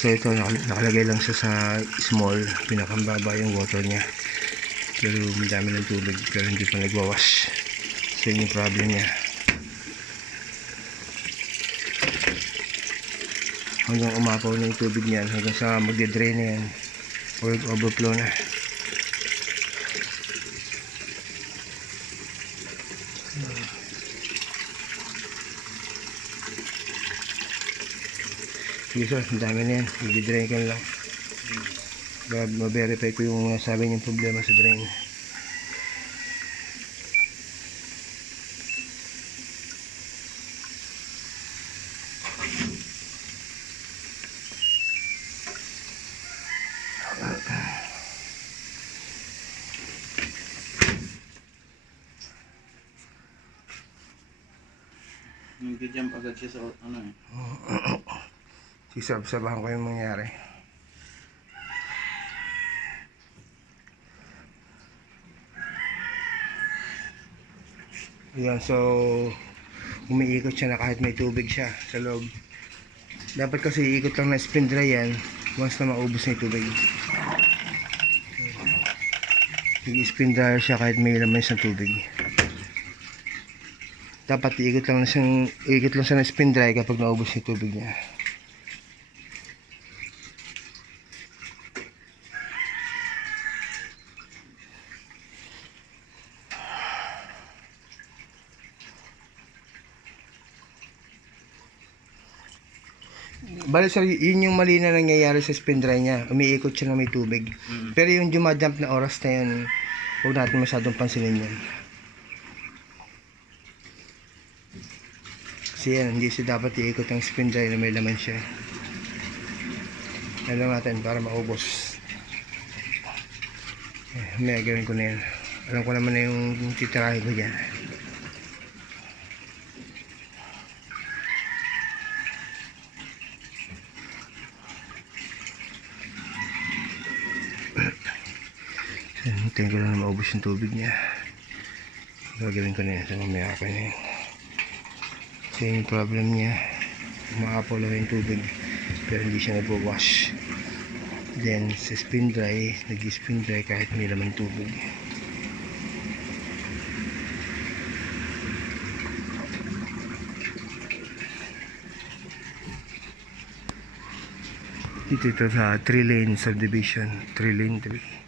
So ito nakalagay lang siya sa small, pinakambaba yung water niya, pero madami ng tubig pero hindi pa nagwawash. So yun yung problem niya. Hanggang umapaw na yung tubig niyan, hanggang sa magde-drain na yan or overflow na. Sige sir, ang dami na yan, i-drain ka lang. Ma-verify ko yung sabi niyong problema sa drain. Nag-jump agad siya sa ano eh. Sisab-sabahan ko yung mangyari. Ayan, so umiikot siya na kahit may tubig siya sa loob. Dapat kasi iikot lang na spin dry yan once na maubos na yung tubig. Spin dryer siya kahit may laman siyang tubig. Dapat iikot lang siya ng spin dry kapag naubos yung tubig niya. Bale sir, yun yung mali na nangyayari sa spin dry niya. Umiikot siya na may tubig. Pero yung jumadump na oras na yan, huwag natin masyadong pansinin yan. Kasi yan, hindi siya dapat iikot ang spin dry na may laman siya. Yan lang natin para maubos. May gawin ko na yan. Alam ko naman na yung titirahin ko dyan. Hintayin ko lang na maubos yung tubig niya. Gagawin ko na yan. So mamaya ako na yan. So yung problem niya, umaapaw lang yung tubig pero hindi siya nagwawash. Then sa spin dry, nag-spin dry kahit may laman tubig. Dito sa 3 lane subdivision, 3 lane 3.